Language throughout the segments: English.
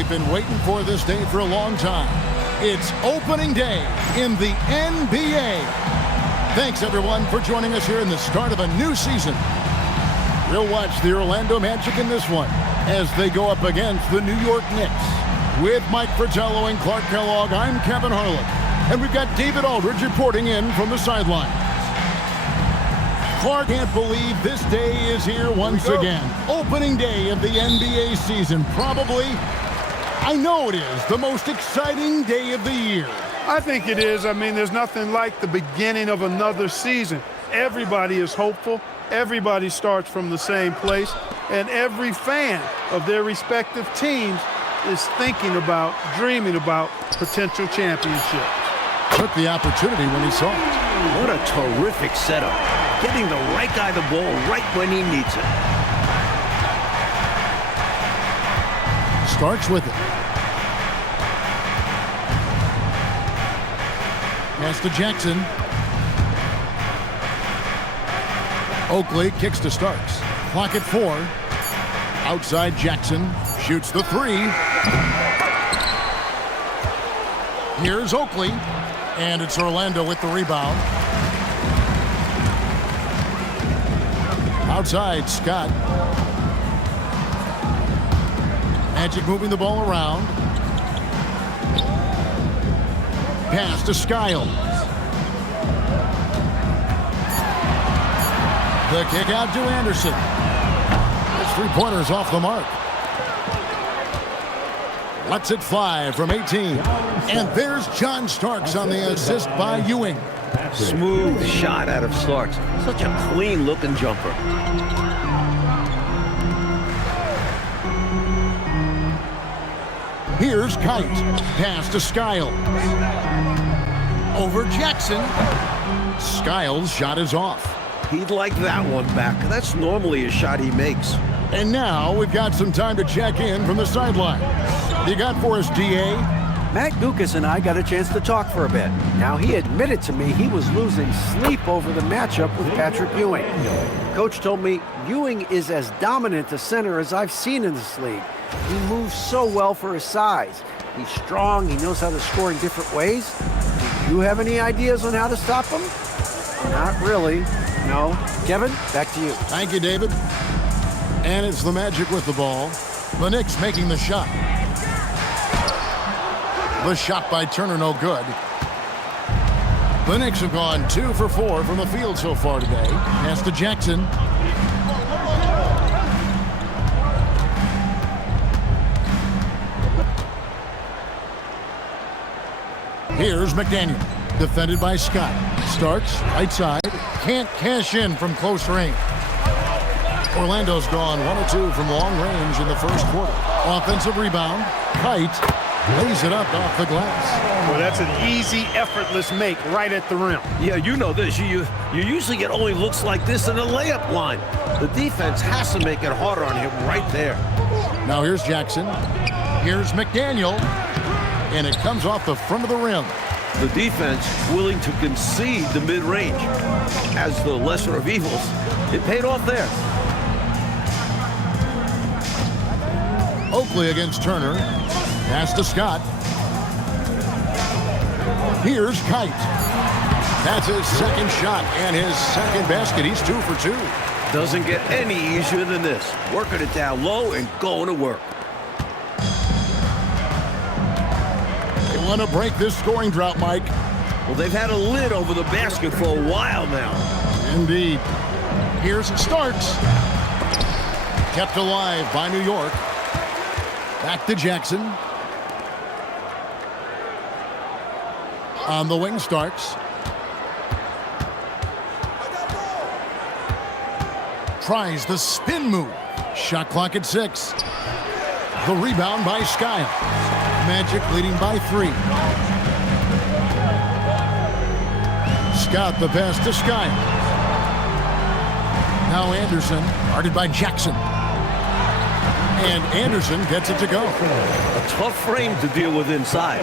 we've been waiting for this day for a long time. It's opening day in the NBA. Thanks, everyone, for joining us here in the start of a new season. We'll watch the Orlando Magic in this one as they go up against the New York Knicks. With Mike Fratello and Clark Kellogg, I'm Kevin Harlan. And we've got David Aldridge reporting in from the sidelines. Clark can't believe this day is here once again. Opening day of the NBA season. Probably, I know it is, the most exciting day of the year. I think it is. I mean, there's nothing like the beginning of another season. Everybody is hopeful. Everybody starts from the same place. And every fan of their respective teams is thinking about, dreaming about potential championships. Took the opportunity when he saw it. What a terrific setup. Getting the right guy the ball right when he needs it. Starks with it. Pass to Jackson. Oakley kicks to Starks. Clock at 4. Outside Jackson. Shoots the 3. Here's Oakley. And it's Orlando with the rebound. Outside, Scott. Magic moving the ball around. Pass to Skiles. The kick out to Anderson. His three-pointer's off the mark. Lets it fly from 18. And there's John Starks on the assist by Ewing. Smooth shot out of Starks. Such a clean-looking jumper. Here's Kite. Pass to Skiles. Over Jackson. Skiles' shot is off. He'd like that one back. That's normally a shot he makes. And now we've got some time to check in from the sideline. You got for us, D.A.? Matt Dukas and I got a chance to talk for a bit. Now, he admitted to me he was losing sleep over the matchup with Patrick Ewing. Coach told me Ewing is as dominant a center as I've seen in this league. He moves so well for his size. He's strong. He knows how to score in different ways. Do you have any ideas on how to stop him? Not really. No. Kevin, back to you. Thank you, David. And it's the Magic with the ball. The Knicks making the shot. The shot by Turner, no good. The Knicks have gone 2 for 4 from the field so far today. Pass to Jackson. Here's McDaniel, defended by Scott. Starks, right side. Can't cash in from close range. Orlando's gone 1 of 2 from long range in the first quarter. Offensive rebound. Kite lays it up off the glass. Well, that's an easy, effortless make right at the rim. Yeah, you know this. You usually get only looks like this in the layup line. The defense has to make it harder on him right there. Now here's Jackson. Here's McDaniel. And it comes off the front of the rim. The defense willing to concede the mid-range. As the lesser of evils, it paid off there. Oakley against Turner. Pass to Scott. Here's Kite. That's his second shot and his second basket. He's 2 for 2. Doesn't get any easier than this. Working it down low and going to work. They want to break this scoring drought, Mike. Well, they've had a lid over the basket for a while now. Indeed. Here's Starks. Kept alive by New York. Back to Jackson. On the wing, Starks. Tries the spin move. Shot clock at 6. The rebound by Skiles. Magic leading by 3. Scott the pass to Skiles. Now Anderson, guarded by Jackson. And Anderson gets it to go. A tough frame to deal with inside.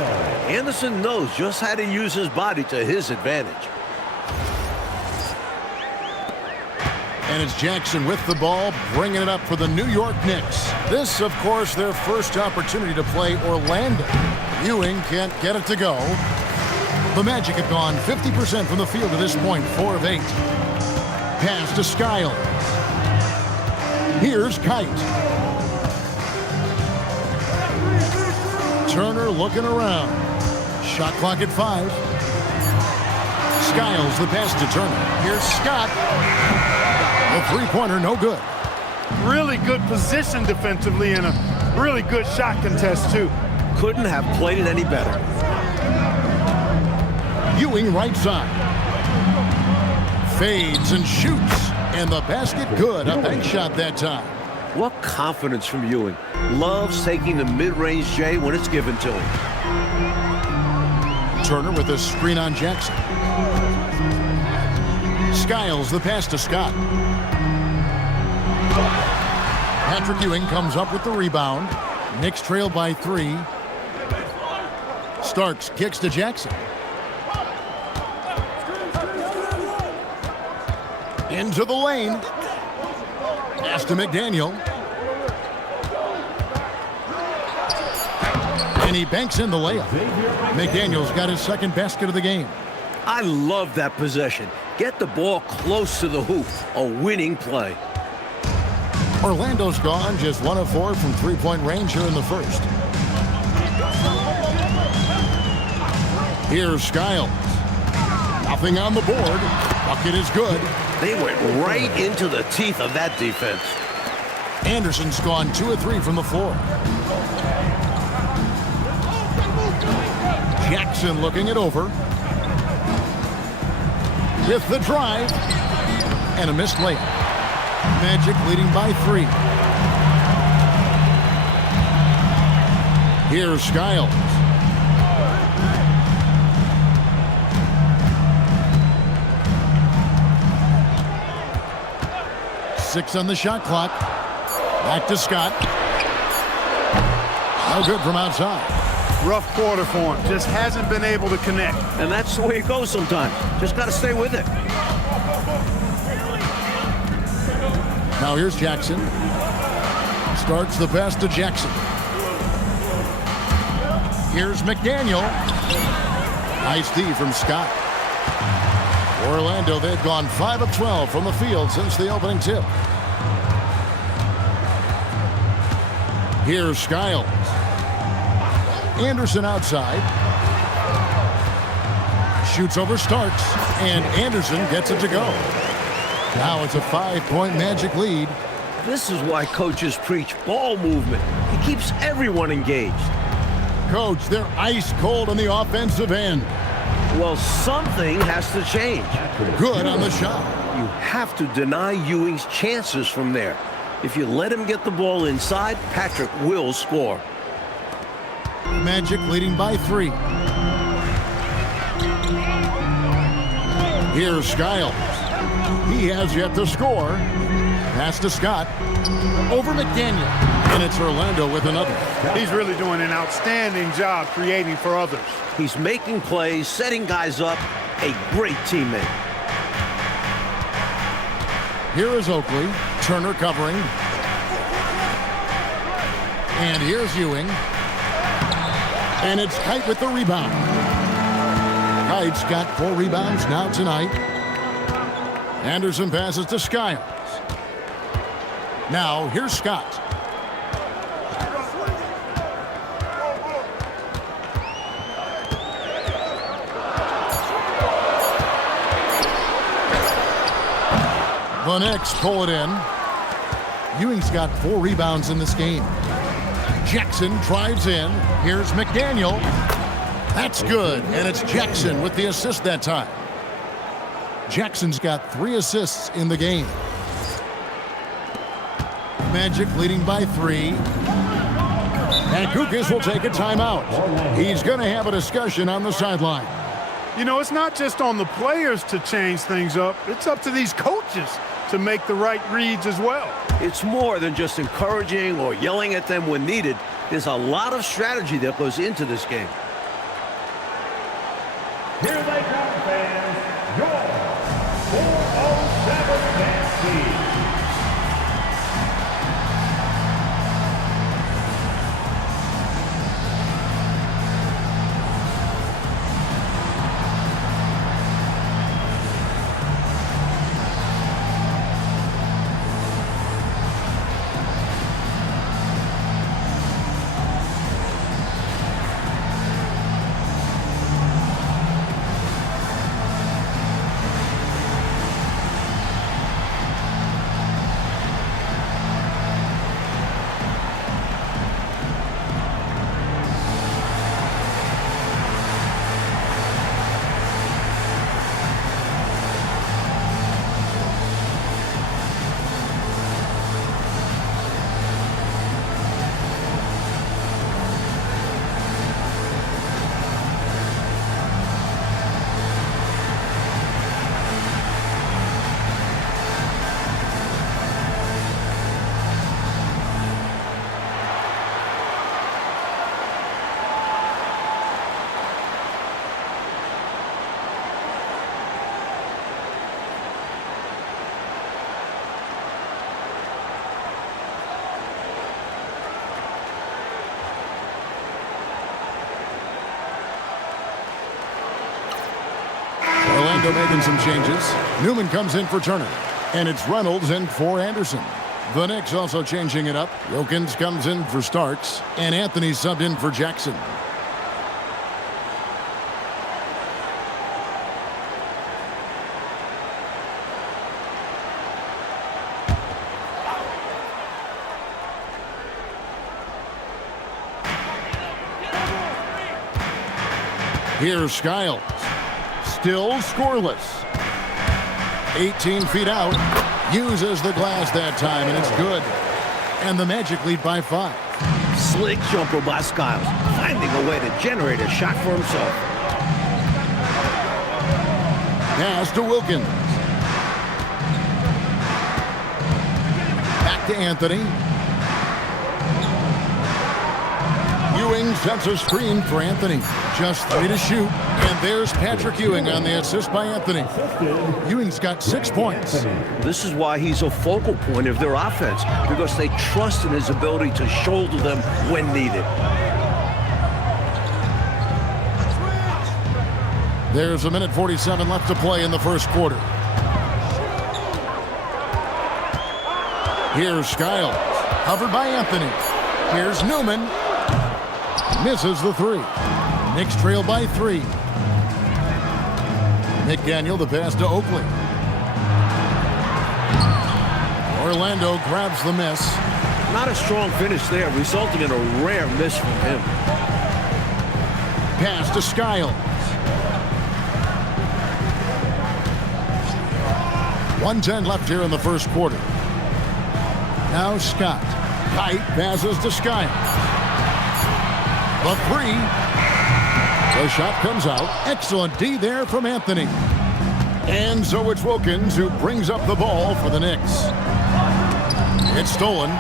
Anderson knows just how to use his body to his advantage. And it's Jackson with the ball, bringing it up for the New York Knicks. This, of course, their first opportunity to play Orlando. Ewing can't get it to go. The Magic have gone 50% from the field to this point, 4 of 8. Pass to Skiles. Here's Kite. Turner looking around. Shot clock at 5. Skiles the pass to Turner. Here's Scott. A three-pointer, no good. Really good position defensively and a really good shot contest, too. Couldn't have played it any better. Ewing right side. Fades and shoots. And the basket good. A bank shot that time. What confidence from Ewing. Loves taking the mid-range J when it's given to him. Turner with a screen on Jackson. Skiles the pass to Scott. Patrick Ewing comes up with the rebound. Knicks trail by 3. Starks kicks to Jackson. Into the lane. Pass to McDaniel. And he banks in the layup. McDaniel's got his second basket of the game. I love that possession. Get the ball close to the hoop. A winning play. Orlando's gone just 1 of 4 from three-point range here in the first. Here's Skiles. Nothing on the board. Bucket is good. They went right into the teeth of that defense. Anderson's gone 2 of 3 from the floor. Jackson looking it over. With the drive. And a missed layup. Magic leading by 3. Here's Skiles. Six on the shot clock. Back to Scott. No good from outside. Rough quarter for him. Just hasn't been able to connect. And that's the way it goes sometimes. Just got to stay with it. Now here's Jackson. Starts the pass to Jackson. Here's McDaniel. Nice D from Scott. Orlando, they've gone 5 of 12 from the field since the opening tip. Here's Skiles. Anderson outside. Shoots over Starks. And Anderson gets it to go. Now it's a 5-point Magic lead. This is why coaches preach ball movement. It keeps everyone engaged. Coach, they're ice cold on the offensive end. Well, something has to change. Good on the shot. You have to deny Ewing's chances from there. If you let him get the ball inside, Patrick will score. Magic leading by 3. Here's Skiles. He has yet to score. Pass to Scott. Over McDaniel. And it's Orlando with another. He's really doing an outstanding job creating for others. He's making plays, setting guys up. A great teammate. Here is Oakley. Turner covering. And here's Ewing. And it's Kite with the rebound. Kite's got 4 rebounds now tonight. Anderson passes to Skiles. Now here's Scott. The Knicks pull it in. Ewing's got 4 rebounds in this game. Jackson drives in. Here's McDaniel. That's good. And it's Jackson with the assist that time. Jackson's got 3 assists in the game. Magic leading by 3. And Kukas will take a timeout. He's going to have a discussion on the sideline. You know, it's not just on the players to change things up. It's up to these coaches to make the right reads as well. It's more than just encouraging or yelling at them when needed. There's a lot of strategy that goes into this game. Here they come, fans. Your 407 Dance Team. Orlando making some changes. Newman comes in for Turner. And it's Reynolds in for Anderson. The Knicks also changing it up. Wilkins comes in for Starks. And Anthony subbed in for Jackson. Here's Skiles. Still scoreless. 18 feet out. Uses the glass that time, and it's good. And the Magic lead by 5. Slick jumper by Skiles, finding a way to generate a shot for himself. Pass to Wilkins. Back to Anthony. Ewing sets a screen for Anthony. Just 3 to shoot. And there's Patrick Ewing on the assist by Anthony. Ewing's got 6 points. This is why he's a focal point of their offense, because they trust in his ability to shoulder them when needed. There's a minute 47 left to play in the first quarter. Here's Skiles. Covered by Anthony. Here's Newman. Misses the 3. Knicks trail by 3. McDaniel, the pass to Oakley. Orlando grabs the miss. Not a strong finish there, resulting in a rare miss from him. Pass to Skiles. 1:10 left here in the first quarter. Now Scott. Kite passes to Skiles. The 3. The shot comes out. Excellent D there from Anthony. And so it's Wilkins who brings up the ball for the Knicks. It's stolen.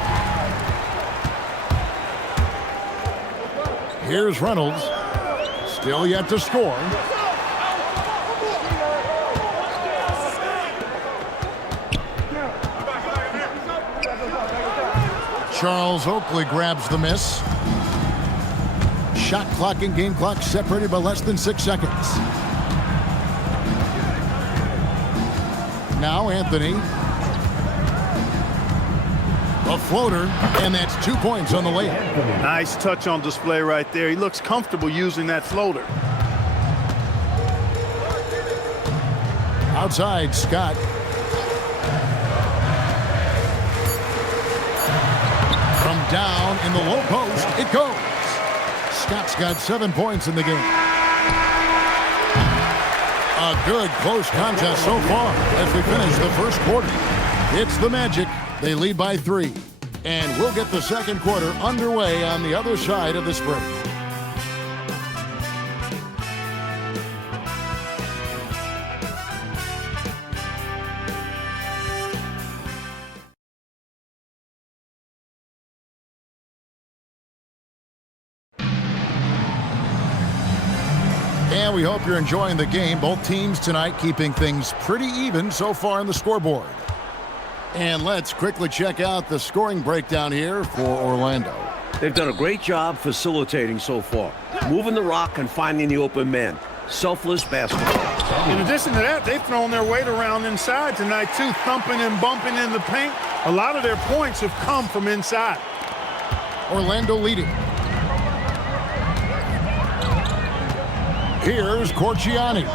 Here's Reynolds. Still yet to score. Charles Oakley grabs the miss. Shot clock and game clock separated by less than 6 seconds. Now Anthony. A floater, and that's 2 points on the layup. Nice touch on display right there. He looks comfortable using that floater. Outside, Scott. From down in the low post, it goes. Scott's got 7 points in the game. A good close contest so far as we finish the first quarter. It's the Magic. They lead by 3. And we'll get the second quarter underway on the other side of this break. And we hope you're enjoying the game. Both teams tonight keeping things pretty even so far on the scoreboard. And let's quickly check out the scoring breakdown here for Orlando. They've done a great job facilitating so far, moving the rock and finding the open man. Selfless basketball. In addition to that, they've thrown their weight around inside tonight, too, thumping and bumping in the paint. A lot of their points have come from inside. Orlando leading. Here's Corciani.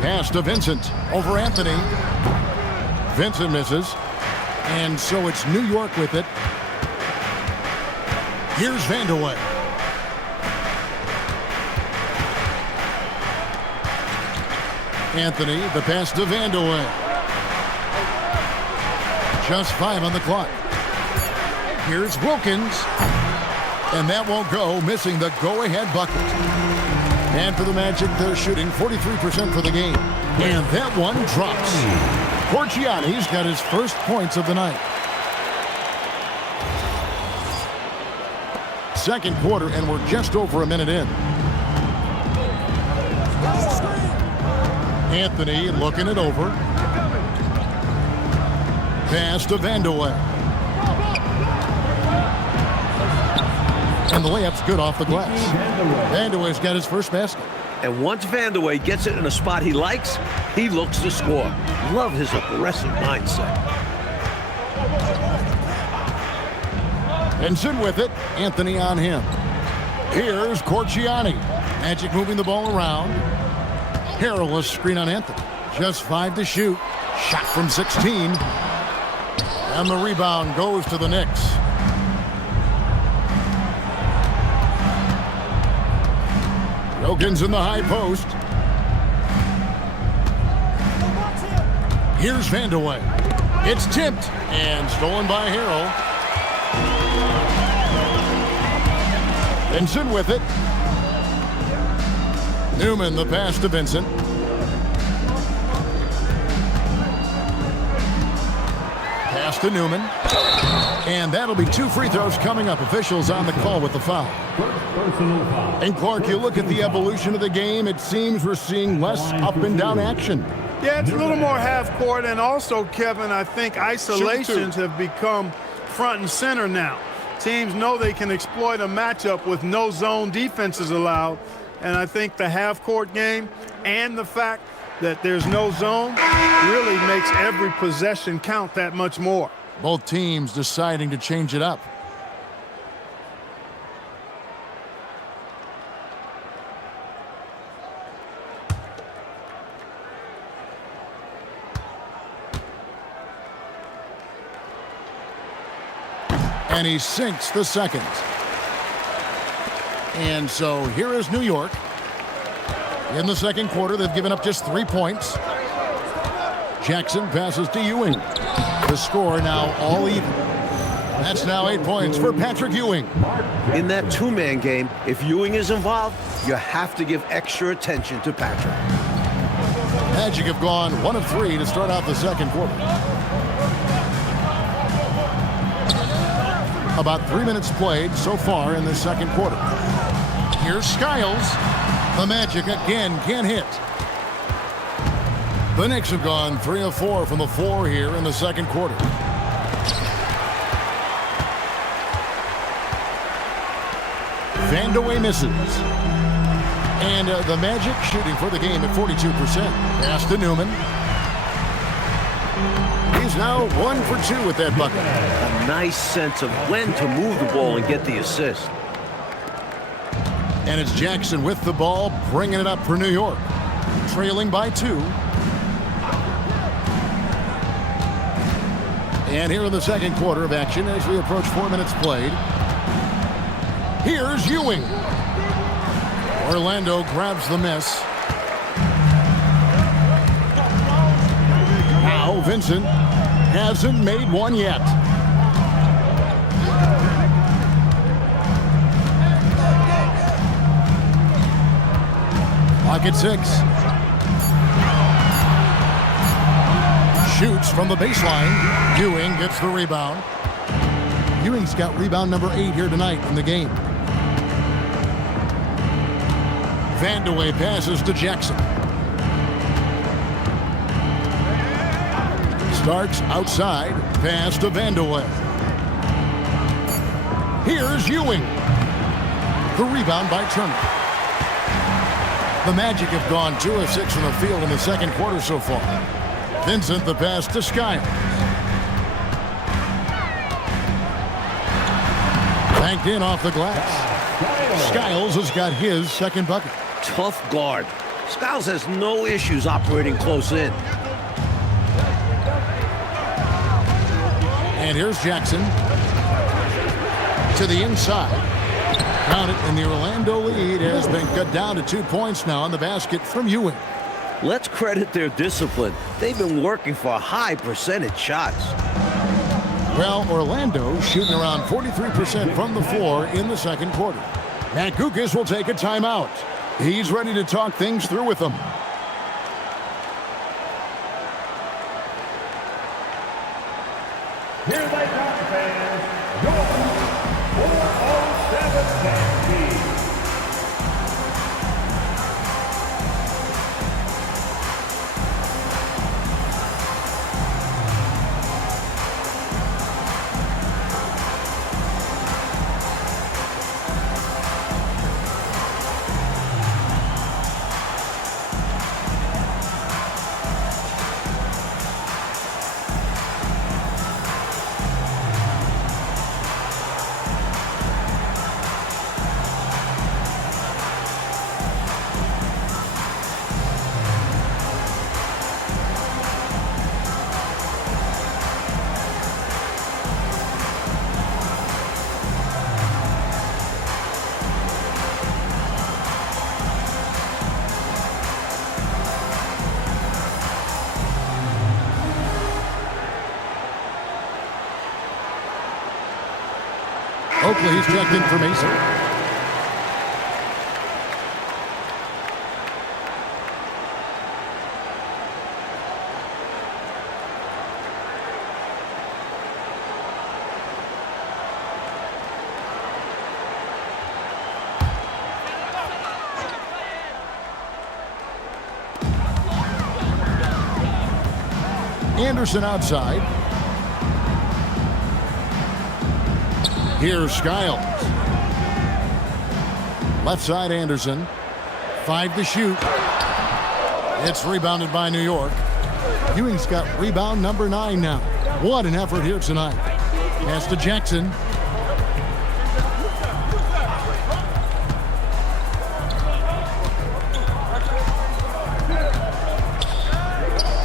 Pass to Vincent over Anthony. Vincent misses. And so it's New York with it. Here's Vandeweghe. Anthony, the pass to Vandeweghe. Just 5 on the clock. Here's Wilkins. And that won't go, missing the go-ahead bucket. And for the Magic, they're shooting 43% for the game. And that one drops. Corciani's got his first points of the night. Second quarter, and we're just over a minute in. Anthony looking it over. Pass to Vandeweghe. And the layup's good off the glass. Vandeweghe's got his first basket. And once Vandeweghe gets it in a spot he likes, he looks to score. Love his aggressive mindset. Vincent with it. Anthony on him. Here's Corciani. Magic moving the ball around. Perilous screen on Anthony. Just 5 to shoot. Shot from 16. And the rebound goes to the Knicks. Wilkins in the high post. Here's Vandeweghe. It's tipped and stolen by Harrell. Vincent with it. Newman the pass to Vincent. Pass to Newman. And that'll be 2 free throws coming up. Officials on the call with the foul. And Clark, you look at the evolution of the game, it seems we're seeing less up and down action. Yeah, it's a little more half court, and also, Kevin, I think isolations have become front and center now. Teams know they can exploit a matchup with no zone defenses allowed, and I think the half court game and the fact that there's no zone really makes every possession count that much more. Both teams deciding to change it up. And he sinks the second. And so here is New York. In the second quarter, they've given up just 3 points. Jackson passes to Ewing. The score now all even. That's now 8 points for Patrick Ewing. In that two-man game, if Ewing is involved, you have to give extra attention to Patrick. Magic have gone 1 of 3 to start out the second quarter. About 3 minutes played so far in the second quarter. Here's Skiles. The Magic again can't hit. The Knicks have gone 3 of 4 from the floor here in the second quarter. Vandeweghe misses. And the Magic shooting for the game at 42%. Pass to Newman. He's now 1 for 2 with that bucket. A nice sense of when to move the ball and get the assist. And it's Jackson with the ball, bringing it up for New York. Trailing by 2. And here in the second quarter of action as we approach 4 minutes played. Here's Ewing. Orlando grabs the miss. Now Vincent hasn't made one yet. Clock at 6. Shoots from the baseline. Ewing gets the rebound. Ewing's got rebound number 8 here tonight in the game. Vandeweghe passes to Jackson. Starks outside. Pass to Vandeweghe. Here's Ewing. The rebound by Turner. The Magic have gone 2 of 6 from the field in the second quarter so far. Vincent the pass to Skiles. Banked in off the glass. Skiles has got his second bucket. Tough guard. Skiles has no issues operating close in. And here's Jackson to the inside. Count it, and the Orlando lead has been cut down to 2 points now on the basket from Ewing. Let's credit their discipline. They've been working for high percentage shots. Well, Orlando shooting around 43% from the floor in the second quarter. Matt Gukas will take a timeout. He's ready to talk things through with them. Here they come, fans. Your 407 Yankee. Oakley's checked in for Mason. Anderson outside. Here's Skiles. Left side Anderson. 5 to shoot. It's rebounded by New York. Ewing's got rebound number 9 now. What an effort here tonight. Pass to Jackson.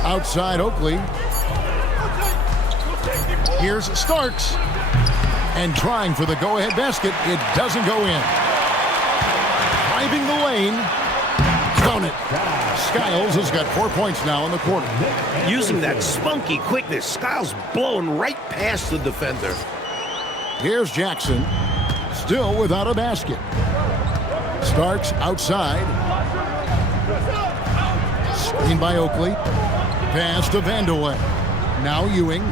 Outside Oakley. Here's Starks. And trying for the go-ahead basket. It doesn't go in. Driving the lane. Count it. Skiles has got 4 points now in the quarter. Using that spunky quickness, Skiles blowing right past the defender. Here's Jackson. Still without a basket. Starks outside. Screen by Oakley. Pass to Vandeweghe. Now Ewing.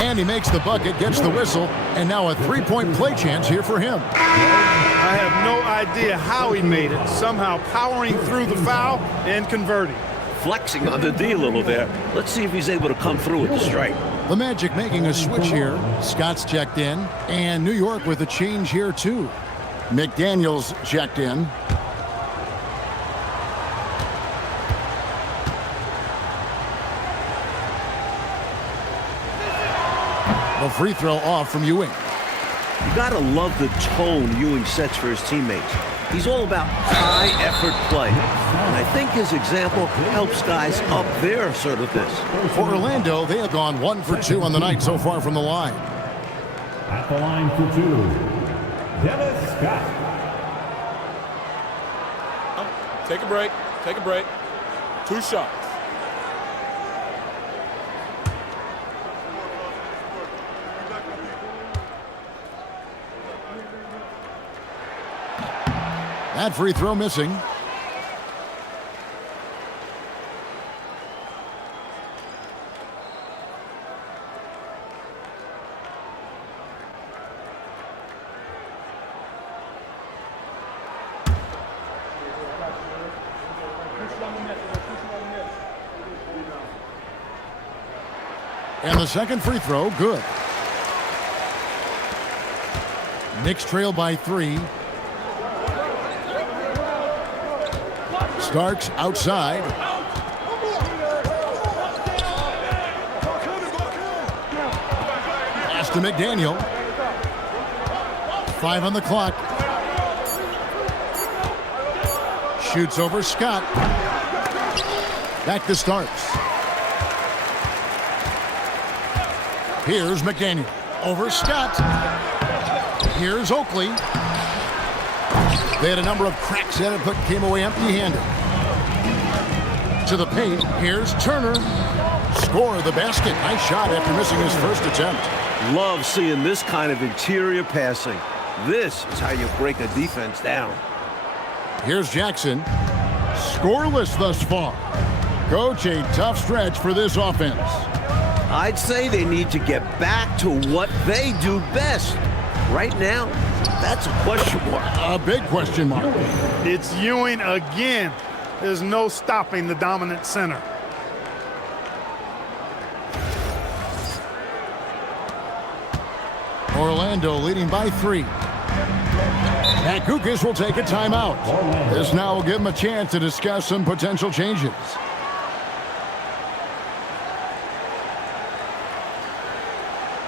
And he makes the bucket, gets the whistle, and now a three-point play chance here for him. I have no idea how he made it, somehow powering through the foul and converting. Flexing on the D a little there. Let's see if he's able to come through with the strike. The Magic making a switch here. Scott's checked in, and New York with a change here too. McDaniels checked in. The free throw off from Ewing. You gotta love the tone Ewing sets for his teammates. He's all about high-effort play. And I think his example helps guys up their assertiveness. For Orlando, they have gone 1 for 2 on the night so far from the line. At the line for 2, Dennis Scott. Take a break. Take a break. 2 shots. That free throw missing. And the second free throw, good. Knicks trail by 3. Starks outside. Pass to McDaniel. 5 on the clock. Shoots over Scott. Back to Starks. Here's McDaniel. Over Scott. Here's Oakley. They had a number of cracks at it, but came away empty-handed. To the paint, here's Turner. Score the basket. Nice shot after missing his first attempt. Love seeing this kind of interior passing. This is how you break a defense down. Here's Jackson. Scoreless thus far. Coach, a tough stretch for this offense. I'd say they need to get back to what they do best. Right now, that's a question mark. A big question mark. It's Ewing again. There's no stopping the dominant center. Orlando leading by 3. And Kukas will take a timeout. This now will give him a chance to discuss some potential changes.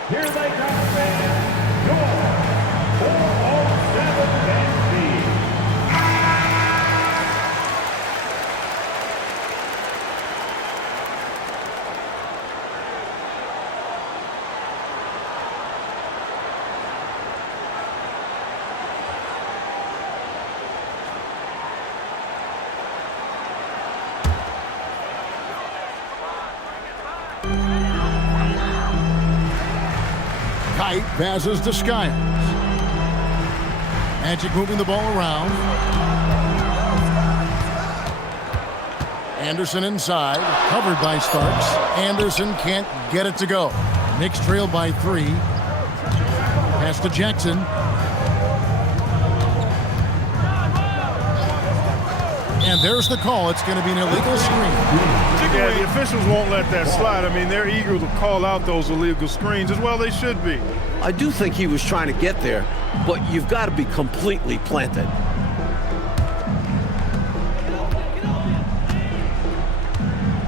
Here they come, fans. Your 407 Dynasty. White passes to Skiles. Magic moving the ball around. Anderson inside, covered by Starks. Anderson can't get it to go. Knicks trail by 3. Pass to Jackson. And there's the call. It's going to be an illegal screen. Yeah, the officials won't let that slide. I mean, they're eager to call out those illegal screens. As well, they should be. I do think he was trying to get there, but you've got to be completely planted.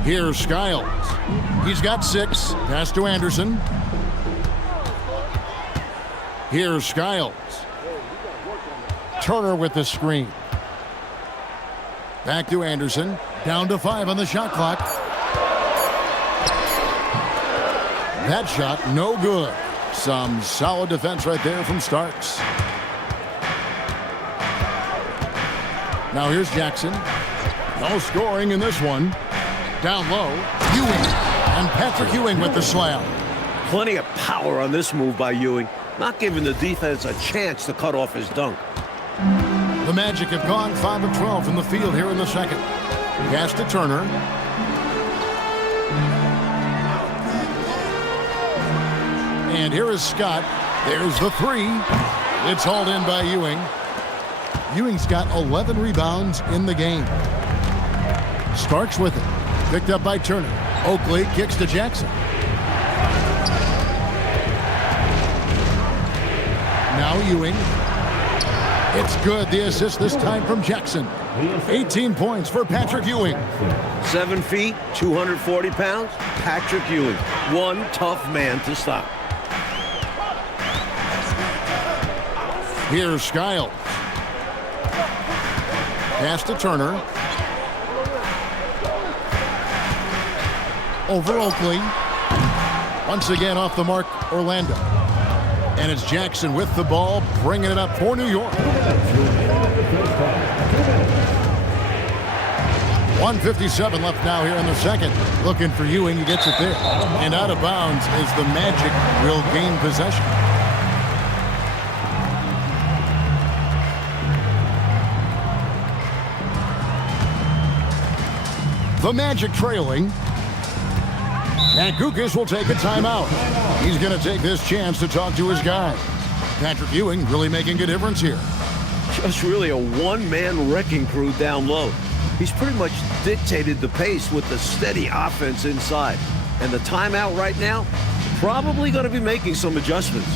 Here's Skiles. He's got 6. Pass to Anderson. Here's Skiles. Turner with the screen. Back to Anderson. Down to 5 on the shot clock. That shot, no good. Some solid defense right there from Starks. Now here's Jackson. No scoring in this one. Down low, Ewing. And Patrick Ewing with the slam. Plenty of power on this move by Ewing, not giving the defense a chance to cut off his dunk. The Magic have gone 5 of 12 from the field here in the second. Pass to Turner. And here is Scott. There's the 3. It's hauled in by Ewing. Ewing's got 11 rebounds in the game. Starks with it. Picked up by Turner. Oakley kicks to Jackson. Now Ewing. It's good. The assist this time from Jackson. 18 points for Patrick Ewing. 7 feet, 240 pounds. Patrick Ewing. One tough man to stop. Here's Skiles. Pass to Turner. Over Oakley. Once again off the mark, Orlando. And it's Jackson with the ball, bringing it up for New York. 1:57 left now here in the second. Looking for Ewing, he gets it there. And out of bounds is the Magic will gain possession. The Magic trailing. And Kukas will take a timeout. He's going to take this chance to talk to his guy. Patrick Ewing really making a difference here. Just really a one-man wrecking crew down low. He's pretty much dictated the pace with the steady offense inside. And the timeout right now, probably going to be making some adjustments.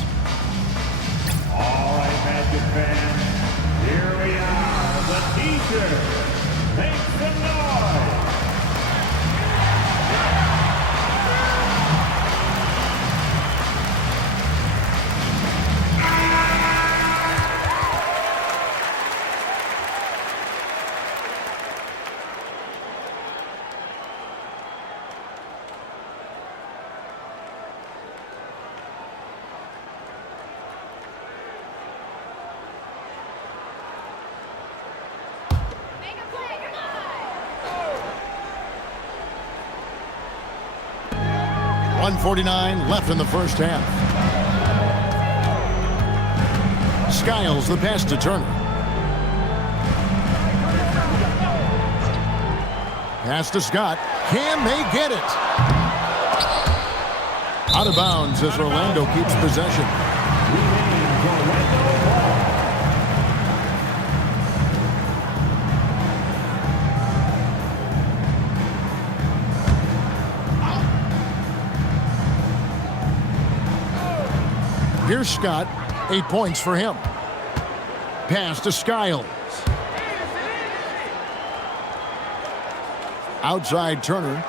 All right, Magic fans, here we are, the teacher. Make some noise. Make a play, come on! 1:49 left in the first half. Skiles the pass to Turner. Pass to Scott. Can they get it? Out of bounds as Orlando keeps possession. Here's Scott. 8 points for him. Pass to Skiles. Outside Turner.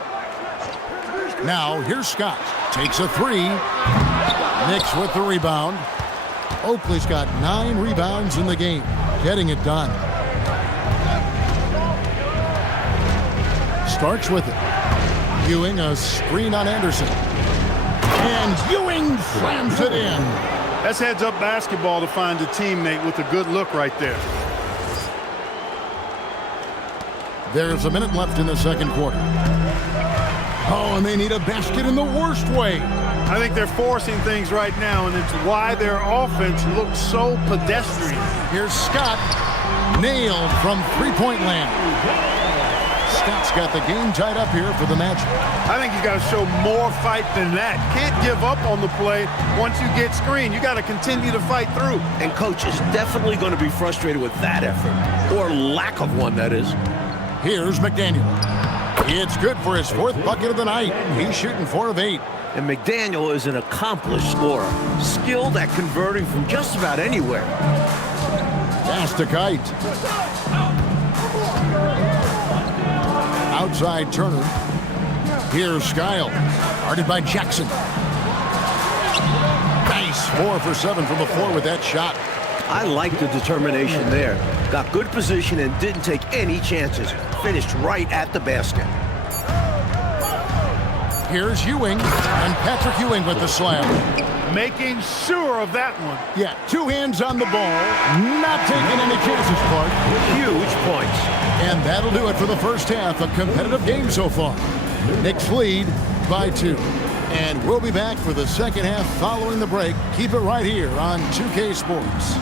Now here's Scott. Takes a 3. Knicks with the rebound. Oakley's got 9 rebounds in the game. Getting it done. Starks with it. Ewing a screen on Anderson. And Ewing slams it in. That's heads-up basketball to find a teammate with a good look right there. There's a minute left in the second quarter. Oh, and they need a basket in the worst way. I think they're forcing things right now, and it's why their offense looks so pedestrian. Here's Scott. Nailed from three-point land. Scott's got the game tied up here for the match. I think you got to show more fight than that. Can't give up on the play once you get screened. You got to continue to fight through. And coach is definitely going to be frustrated with that effort, or lack of one, that is. Here's McDaniel. It's good for his 4th bucket of the night. He's shooting 4 of 8. And McDaniel is an accomplished scorer, skilled at converting from just about anywhere. Pass to Kite. Outside Turner. Here's Skyle. Guarded by Jackson. Nice 4 for 7 from the floor with that shot. I like the determination there. Got good position and didn't take any chances. Finished right at the basket. Here's Ewing, and Patrick Ewing with the slam. Making sure of that one. Yeah, 2 hands on the ball, not taking any chances, Clark. Huge points. And that'll do it for the first half. A competitive game so far. Knicks lead by 2. And we'll be back for the second half following the break. Keep it right here on 2K Sports.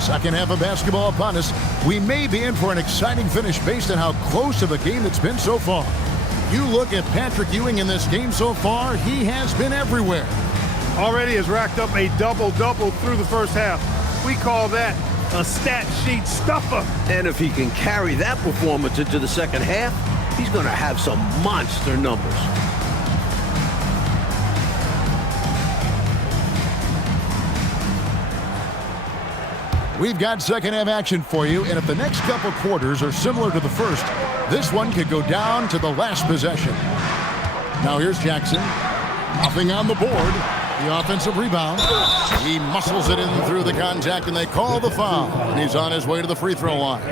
Second half of basketball upon us. We may be in for an exciting finish based on how close of a game it's been so far. You look at Patrick Ewing in this game so far, he has been everywhere. Already has racked up a double-double through the first half. We call that a stat sheet stuffer. And if he can carry that performance into the second half, he's going to have some monster numbers. We've got second half action for you, and if the next couple quarters are similar to the first, this one could go down to the last possession. Now here's Jackson. Nothing on the board. The offensive rebound. He muscles it in through the contact, and they call the foul. And he's on his way to the free throw line.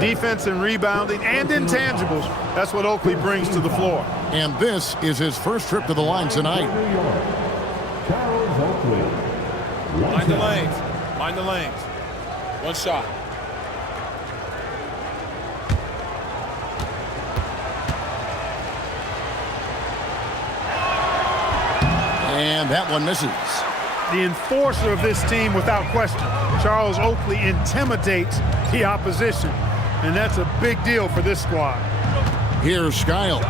Defense and rebounding and intangibles. That's what Oakley brings to the floor. And this is his first trip to the line tonight. Mind the lanes. Mind the lanes. One shot. And that one misses. The enforcer of this team without question. Charles Oakley intimidates the opposition, and that's a big deal for this squad. Here's Skiles.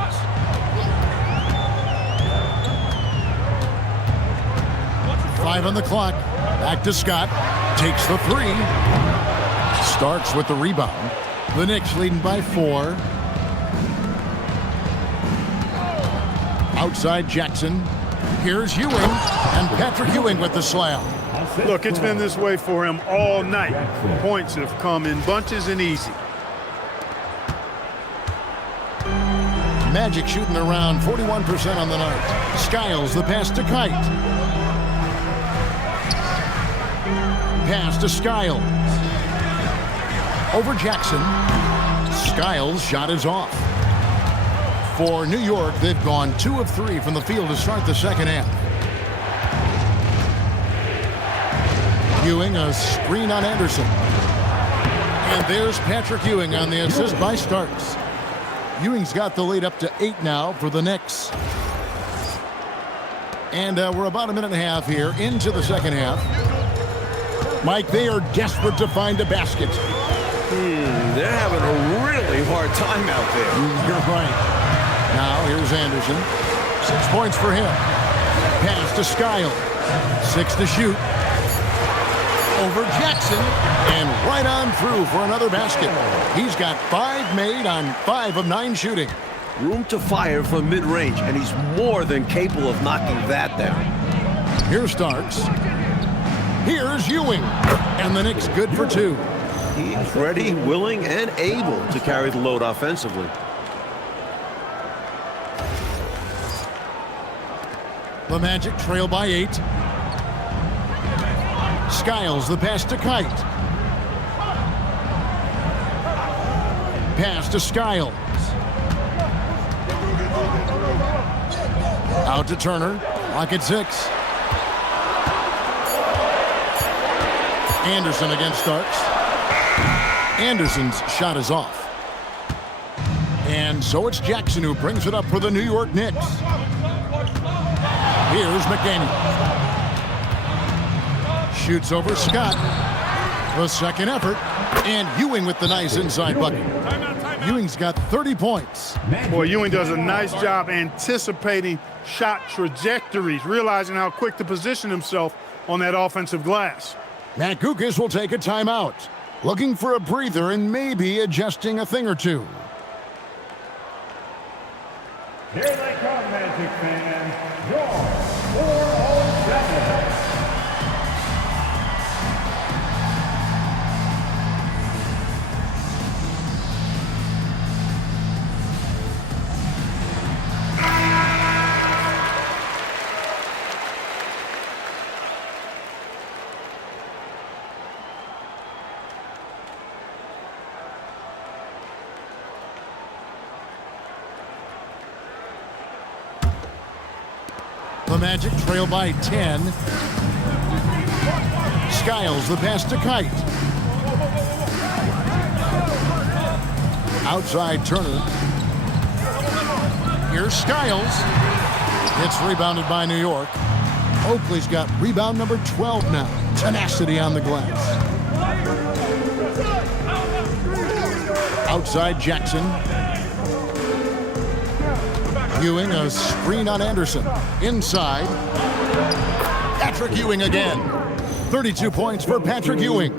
Five on the clock. Back to Scott. Takes the 3. Starks with the rebound. The Knicks leading by 4. Outside Jackson. Here's Ewing. And Patrick Ewing with the slam. Look, it's been this way for him all night. Points have come in bunches and easy. Magic shooting around 41% on the night. Skiles the pass to Kite. Pass to Skiles. Over Jackson. Skiles' shot is off. For New York, they've gone 2 of 3 from the field to start the second half. Ewing, a screen on Anderson. And there's Patrick Ewing on the assist by Starks. Ewing's got the lead up to 8 now for the Knicks. And we're about a minute and a half here into the second half. Mike, they are desperate to find a basket. They're having a really hard time out there. You're right. Now here's Anderson. 6 points for him. Pass to Skiles. 6 to shoot. Over Jackson. And right on through for another basket. He's got 5 made on 5 of 9 shooting. Room to fire from mid-range, and he's more than capable of knocking that down. Here's Starks. Here's Ewing. And the Knicks good for 2. He's ready, willing, and able to carry the load offensively. The Magic trail by 8. Skiles the pass to Kite. Pass to Skiles. Out to Turner. Lock at 6. Anderson against Starks. Anderson's shot is off. And so it's Jackson who brings it up for the New York Knicks. Here's McDaniel. Shoots over Scott. The second effort. And Ewing with the nice inside bucket. Ewing's got 30 points. Boy, Ewing does a nice job anticipating shot trajectories, realizing how quick to position himself on that offensive glass. Matt Gukas will take a timeout, looking for a breather and maybe adjusting a thing or two. Here they come, Magic fans. Your 407. The Magic trail by 10. Skiles the pass to Kite. Outside Turner. Here's Skiles. It's rebounded by New York. Oakley's got rebound number 12 now. Tenacity on the glass. Outside Jackson. Ewing, a screen on Anderson. Inside. Patrick Ewing again. 32 points for Patrick Ewing.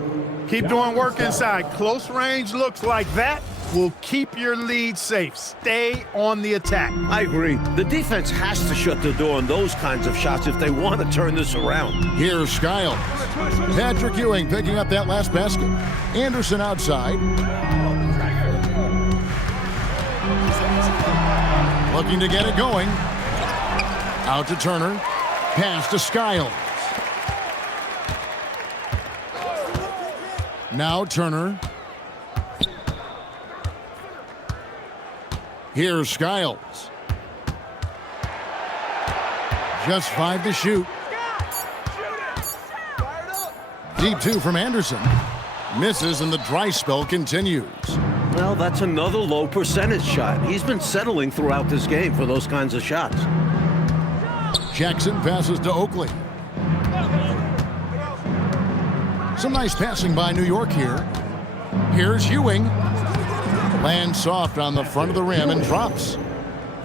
Keep doing work inside. Close range looks like that will keep your lead safe. Stay on the attack. I agree. The defense has to shut the door on those kinds of shots if they want to turn this around. Here's Skiles. Patrick Ewing picking up that last basket. Anderson outside. Looking to get it going. Out to Turner. Pass to Skiles. Now Turner. Here's Skiles. Just 5 to shoot. Deep 2 from Anderson. Misses and the dry spell continues. Well, that's another low percentage shot. He's been settling throughout this game for those kinds of shots. Jackson passes to Oakley. Some nice passing by New York here. Here's Ewing. Lands soft on the front of the rim and drops.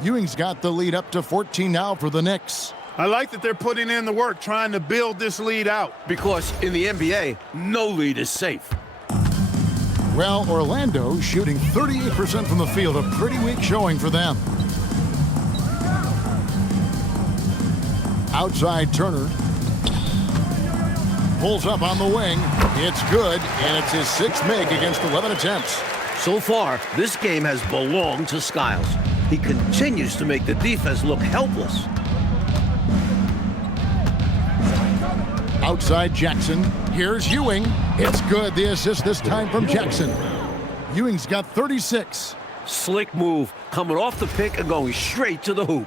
Ewing's got the lead up to 14 now for the Knicks. I like that they're putting in the work, trying to build this lead out. Because in the NBA, no lead is safe. Well, Orlando shooting 38% from the field, a pretty weak showing for them. Outside Turner. Pulls up on the wing. It's good, and it's his 6th make against 11 attempts. So far, this game has belonged to Skiles. He continues to make the defense look helpless. Outside Jackson. Here's Ewing. It's good. The assist this time from Jackson. Ewing's got 36. Slick move, coming off the pick and going straight to the hoop.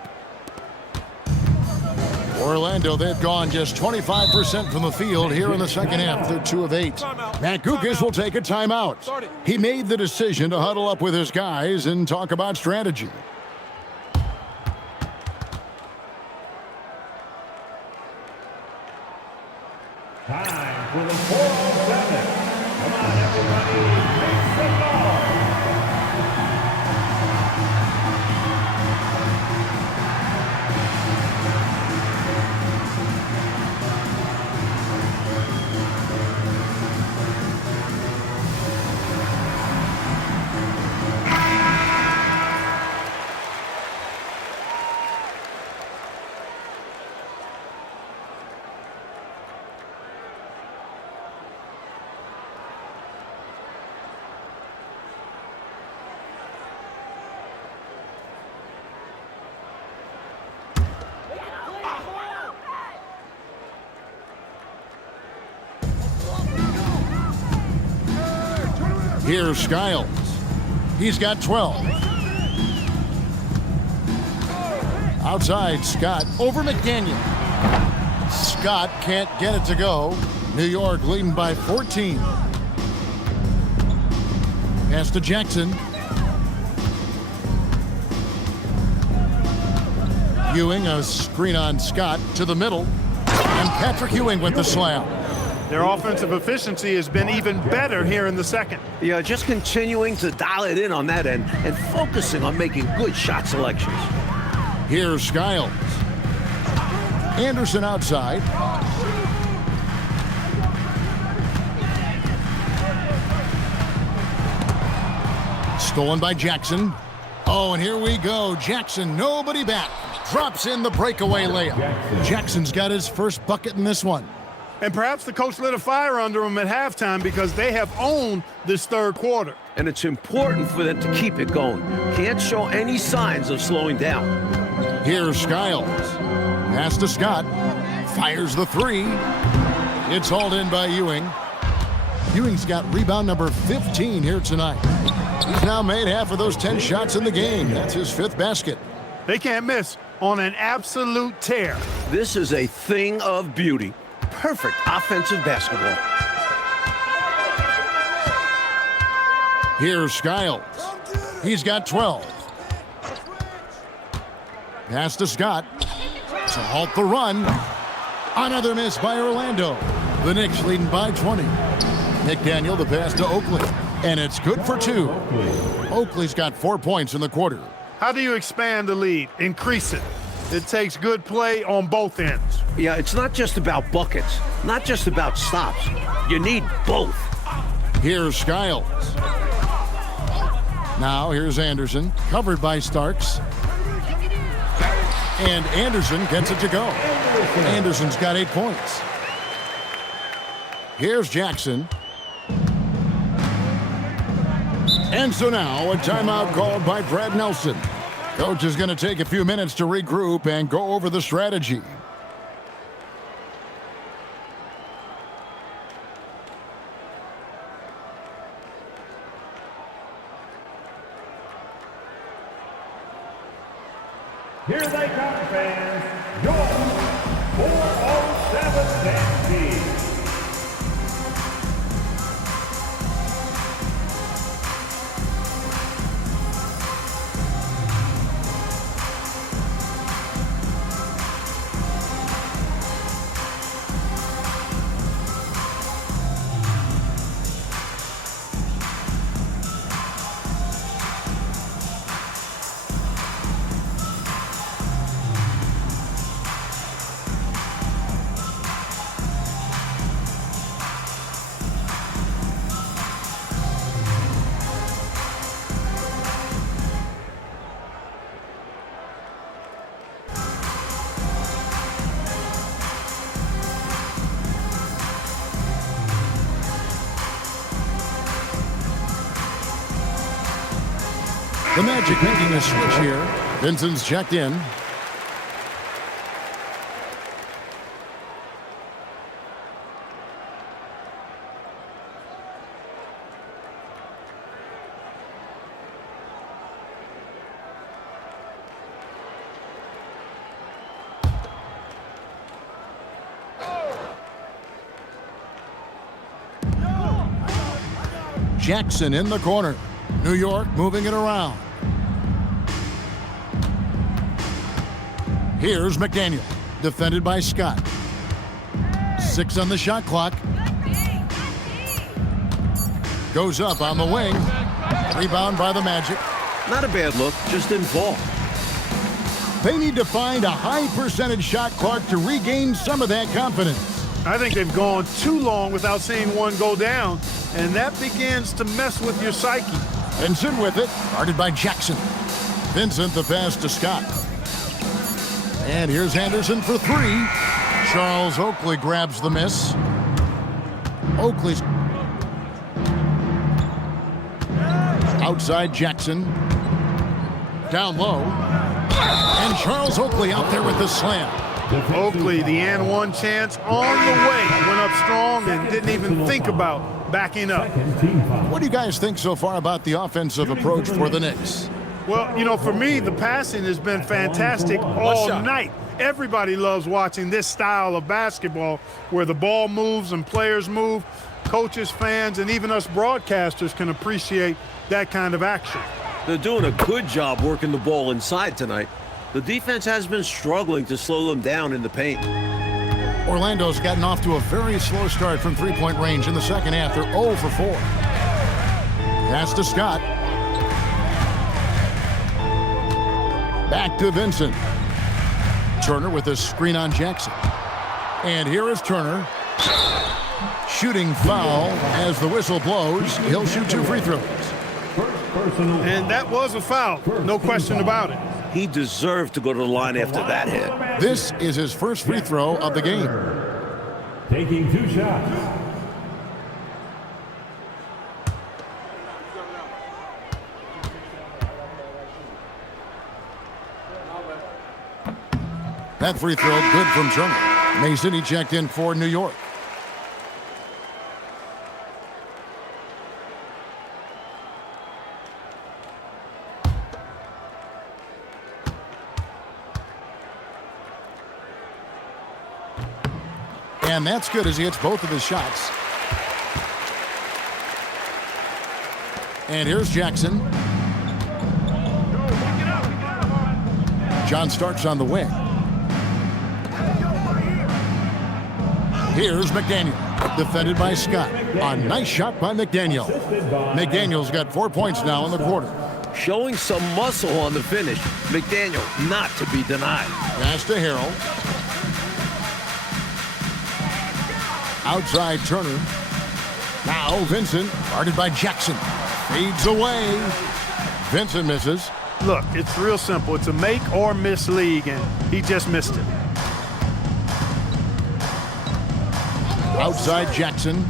Orlando, they've gone just 25% from the field here in the second half. They're 2 of 8. Matt Gukas will take a timeout. He made the decision to huddle up with his guys and talk about strategy. Time for the 407. Come on, everybody. Make some noise. Here's Skiles. He's got 12. Outside, Scott over McDaniel. Scott can't get it to go. New York leading by 14. Pass to Jackson. Ewing, a screen on Scott to the middle. And Patrick Ewing with the slam. Their offensive efficiency has been even better here in the second. Yeah, just continuing to dial it in on that end and focusing on making good shot selections. Here's Skiles. Anderson outside. Stolen by Jackson. Oh, and here we go. Jackson, nobody back. Drops in the breakaway layup. Jackson's got his first bucket in this one. And perhaps the coach lit a fire under them at halftime because they have owned this third quarter. And it's important for them to keep it going. Can't show any signs of slowing down. Here's Skiles. Pass to Scott. Fires the three. It's hauled in by Ewing. Ewing's got rebound number 15 here tonight. He's now made half of those 10 shots in the game. That's his 5th basket. They can't miss on an absolute tear. This is a thing of beauty. Perfect offensive basketball. Here's Skiles. He's got 12. Pass to Scott to halt the run. Another miss by Orlando. The Knicks leading by 20. McDaniel the pass to Oakley. And it's good for 2. Oakley's got 4 points in the quarter. How do you expand the lead? Increase it. It takes good play on both ends. Yeah, it's not just about buckets, not just about stops. You need both. Here's Skiles. Now here's Anderson, covered by Starks. And Anderson gets it to go. Anderson's got 8 points. Here's Jackson. And so now a timeout called by Brad Nelson. Coach is going to take a few minutes to regroup and go over the strategy. Here they come, fans. Your 407 Dandy. The Magic making a switch here. Vincent's checked in. Jackson in the corner. New York moving it around. Here's McDaniel, defended by Scott. 6 on the shot clock. Goes up on the wing. Rebound by the Magic. Not a bad look, just didn't fall. They need to find a high percentage shot clock to regain some of that confidence. I think they've gone too long without seeing one go down, and that begins to mess with your psyche. Vincent with it, guarded by Jackson. Vincent the pass to Scott. And here's Anderson for 3. Charles Oakley grabs the miss. Oakley's outside Jackson. Down low. And Charles Oakley out there with the slam. Oakley, the and one chance on the way. Went up strong and didn't even think about backing up. What do you guys think so far about the offensive approach for the Knicks? Well, you know, for me, the passing has been fantastic all night. Everybody loves watching this style of basketball where the ball moves and players move. Coaches, fans, and even us broadcasters can appreciate that kind of action. They're doing a good job working the ball inside tonight. The defense has been struggling to slow them down in the paint. Orlando's gotten off to a very slow start from three-point range in the second half. They're 0 for 4. Pass to Scott. Back to Vincent. Turner with a screen on Jackson. And here is Turner. Shooting foul as the whistle blows. He'll shoot 2 free throws. And that was a foul, no question about it. He deserved to go to the line after that hit. This is his first free throw of the game. Taking 2 shots. That free throw good from Turner. Mason, he checked in for New York. And that's good as he hits both of his shots. And here's Jackson. John Starks on the wing. Here's McDaniel, defended by Scott. A nice shot by McDaniel. McDaniel's got 4 points now in the quarter. Showing some muscle on the finish. McDaniel not to be denied. Pass to Harrell. Outside Turner. Now Vincent, guarded by Jackson. Fades away. Vincent misses. Look, it's real simple. It's a make or miss league, and he just missed it. Outside Jackson.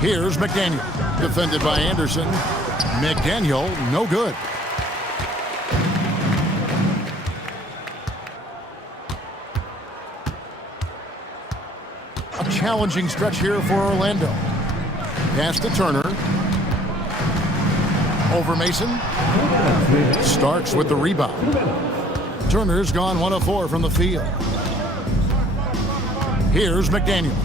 Here's McDaniel, defended by Anderson. McDaniel, no good. A challenging stretch here for Orlando. Pass to Turner. Over Mason. Starks with the rebound. Turner's gone 1 of 4 from the field. Here's McDaniel.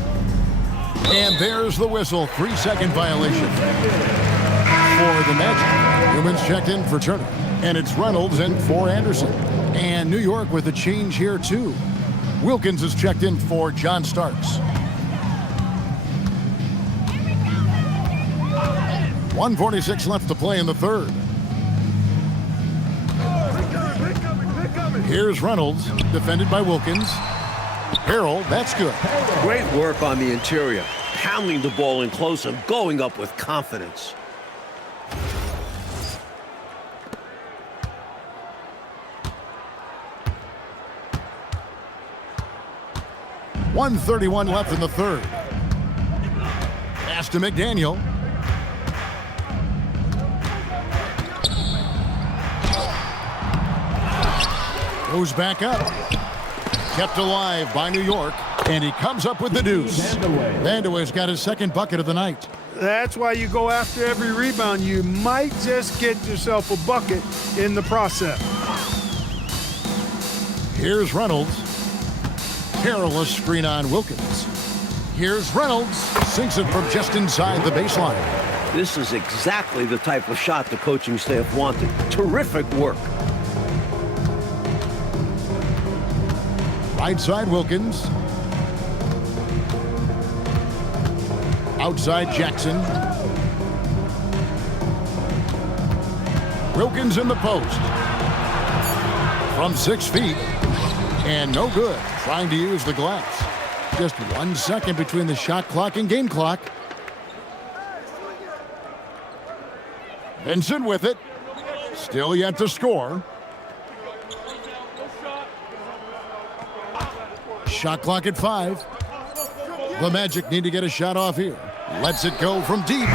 And there's the whistle. 3-second violation for the Magic. Newman's checked in for Turner. And it's Reynolds in for Anderson. And New York with a change here too. Wilkins is checked in for John Starks. 1:46 left to play in the third. Here's Reynolds, defended by Wilkins. Harrell, that's good. Great work on the interior. Pounding the ball in close and going up with confidence. .131 left in the third. Pass to McDaniel. Goes back up. Kept alive by New York. And he comes up with the deuce. Vandeweghe's got his second bucket of the night. That's why you go after every rebound. You might just get yourself a bucket in the process. Here's Reynolds. Careless screen on Wilkins. Here's Reynolds. Sinks it from just inside the baseline. This is exactly the type of shot the coaching staff wanted. Terrific work. Right side Wilkins. Outside Jackson. Wilkins in the post. From 6 feet. And no good. Trying to use the glass. Just 1 second between the shot clock and game clock. Vincent with it. Still yet to score. Shot clock at 5. The Magic need to get a shot off here. Lets it go from deep.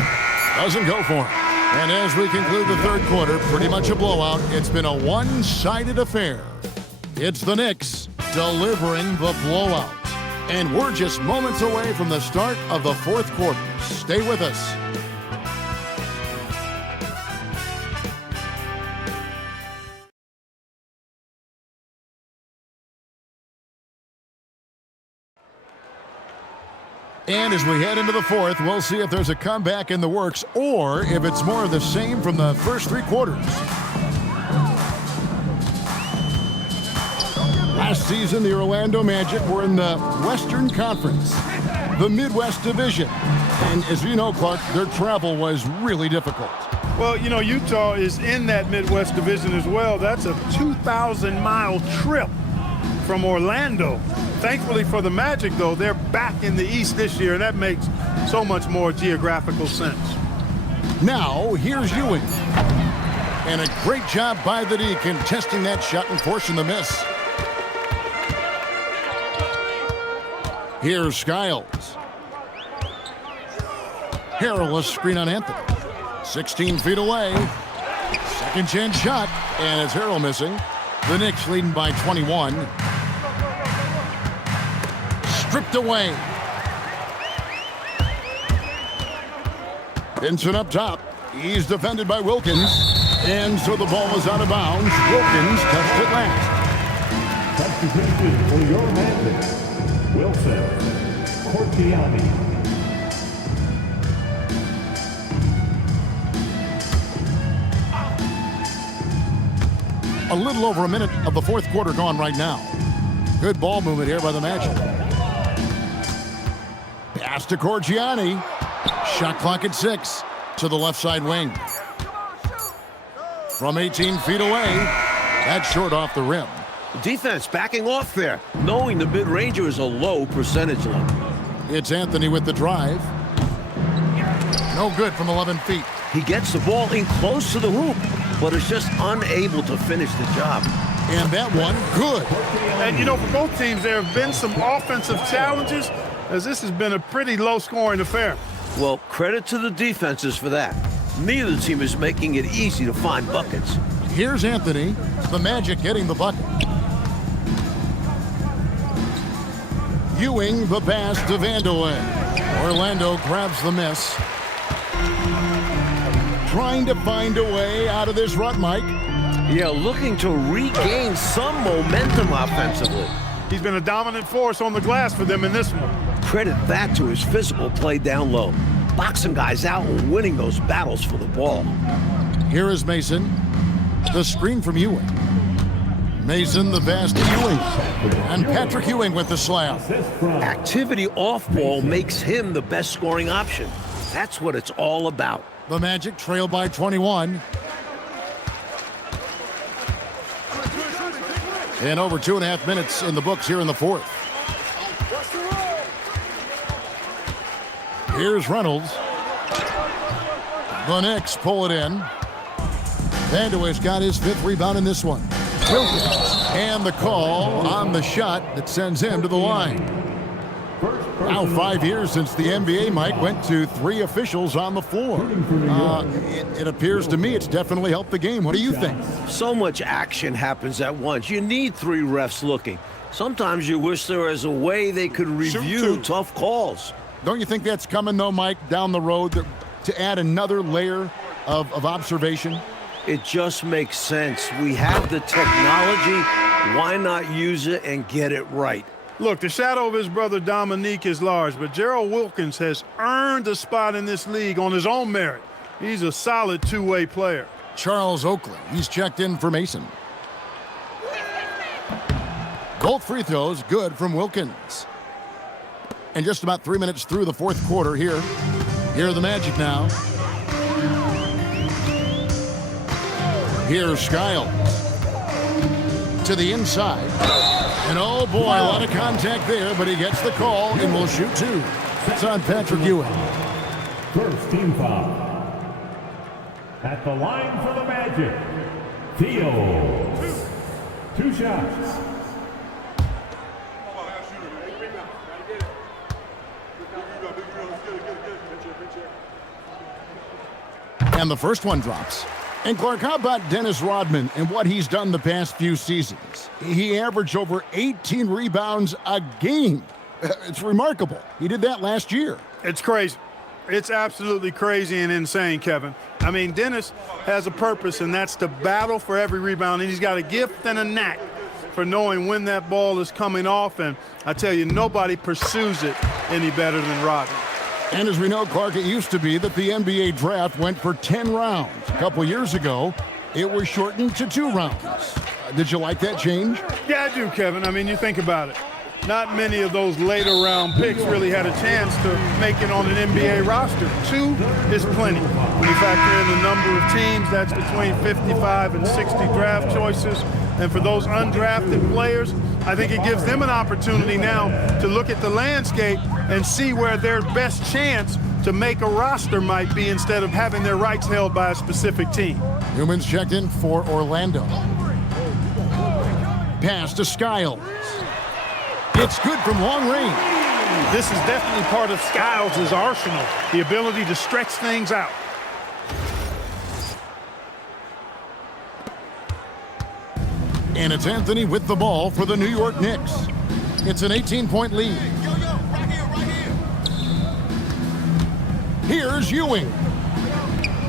Doesn't go for him. And as we conclude the third quarter, pretty much a blowout. It's been a one-sided affair. It's the Knicks delivering the blowout. And we're just moments away from the start of the fourth quarter. Stay with us. And as we head into the fourth, we'll see if there's a comeback in the works or if it's more of the same from the first 3 quarters. Last season, the Orlando Magic were in the Western Conference, the Midwest Division. And as you know, Clark, their travel was really difficult. Well, you know, Utah is in that Midwest Division as well. That's a 2,000-mile trip from Orlando. Thankfully for the Magic, though, they're back in the East this year, and that makes so much more geographical sense. Now, here's Ewing. And a great job by the D contesting that shot and forcing the miss. Here's Skiles. Perilous screen on Anthony. 16 feet away. Second chance shot. And it's Harrell missing. The Knicks leading by 21. Stripped away. Vincent up top. He's defended by Wilkins. And so the ball is out of bounds. Wilkins touched it last. Substitution for your Magic. Wilson, Cortiani. A little over a minute of the fourth quarter gone right now. Good ball movement here by the Magic. Pass to Cortiani. Shot clock at 6 to the left side wing. From 18 feet away, that's short off the rim. Defense backing off there, knowing the mid-ranger is a low percentage look. It's Anthony with the drive. No good from 11 feet. He gets the ball in close to the hoop, but is just unable to finish the job. And that one, good. And, you know, for both teams, there have been some offensive challenges, as this has been a pretty low-scoring affair. Well, credit to the defenses for that. Neither team is making it easy to find buckets. Here's Anthony, the Magic getting the bucket. Ewing the pass to Vandeweghe. Orlando grabs the miss. Trying to find a way out of this rut, Mike. Yeah, looking to regain some momentum offensively. He's been a dominant force on the glass for them in this one. Credit that to his physical play down low. Boxing guys out and winning those battles for the ball. Here is Mason. The screen from Ewing. Mason the pass to Ewing. And Patrick Ewing with the slam. Activity off ball makes him the best scoring option. That's what it's all about. The Magic trail by 21. And over 2.5 minutes in the books here in the fourth. Here's Reynolds. The Knicks pull it in. Vandeweghe's got his 5th rebound in this one. Wilkins. And the call on the shot that sends him to the line. Now 5 years since the NBA, Mike, went to 3 officials on the floor. It appears to me it's definitely helped the game. What do you think? So much action happens at once. You need 3 refs looking. Sometimes you wish there was a way they could review tough calls. Don't you think that's coming, though, Mike, down the road to add another layer of observation? It just makes sense. We have the technology. Why not use it and get it right? Look, the shadow of his brother Dominique is large, but Gerald Wilkins has earned a spot in this league on his own merit. He's a solid two-way player. Charles Oakley, he's checked in for Mason. Both free throws good from Wilkins. And just about 3 minutes through the fourth quarter here. Here are the Magic now. Here's Skiles. To the inside. And oh boy, a lot of contact there, but he gets the call and will shoot 2. It's on Patrick Ewing. First team foul. At the line for the Magic, Fields. 2 shots. And the first one drops. And Clark, how about Dennis Rodman and what he's done the past few seasons? He averaged over 18 rebounds a game. It's remarkable. He did that last year. It's crazy. It's absolutely crazy and insane, Kevin. I mean, Dennis has a purpose, and that's to battle for every rebound, and he's got a gift and a knack for knowing when that ball is coming off, and I tell you, nobody pursues it any better than Rodney. And as we know, Clark, it used to be that the NBA draft went for 10 rounds. A couple years ago, it was shortened to 2 rounds. Did you like that change? Yeah, I do, Kevin. I mean, you think about it. Not many of those later round picks really had a chance to make it on an NBA roster. 2 is plenty. When you factor in the number of teams, that's between 55 and 60 draft choices. And for those undrafted players, I think it gives them an opportunity now to look at the landscape and see where their best chance to make a roster might be instead of having their rights held by a specific team. Newman's checked in for Orlando. Pass to Skiles. It's good from long range. This is definitely part of Skiles' arsenal, the ability to stretch things out. And it's Anthony with the ball for the New York Knicks. It's an 18-point lead. Here's Ewing.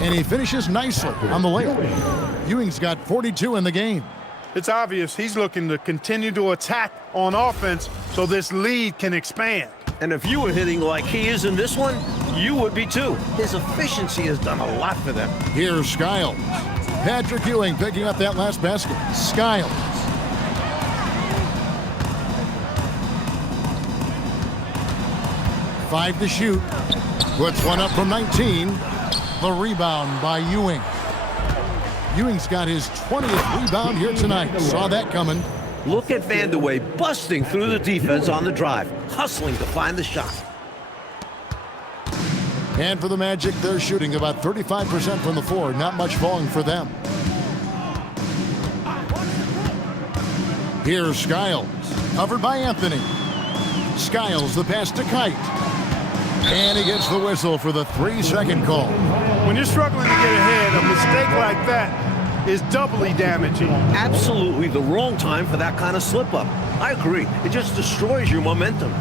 And he finishes nicely on the layup. Ewing's got 42 in the game. It's obvious he's looking to continue to attack on offense so this lead can expand. And if you were hitting like he is in this one, you would be too. His efficiency has done a lot for them. Here's Skiles. Patrick Ewing picking up that last basket. Skiles. Five to shoot. Puts one up from 19. The rebound by Ewing. Ewing's got his 20th rebound here tonight. Saw that coming. Look at Vandeweghe busting through the defense on the drive, hustling to find the shot. And for the Magic, they're shooting about 35% from the floor. Not much falling for them. Here's Skiles. Covered by Anthony. Skiles, the pass to Kite. And he gets the whistle for the 3-second call. When you're struggling to get ahead, a mistake like that is doubly damaging. Absolutely the wrong time for that kind of slip-up. I agree. It just destroys your momentum.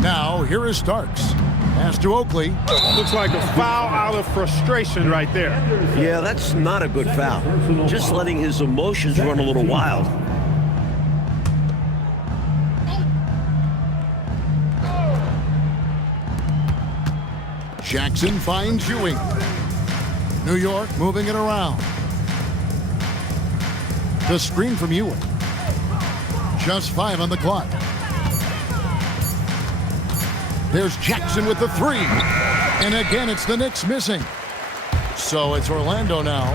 Now, here is Starks. Pass to Oakley. Looks like a foul out of frustration right there. Yeah, that's not a good foul. Just letting his emotions run a little wild. Jackson finds Ewing. New York moving it around. The screen from Ewing. Just 5 on the clock. There's Jackson with the 3. And again, it's the Knicks missing. So it's Orlando now.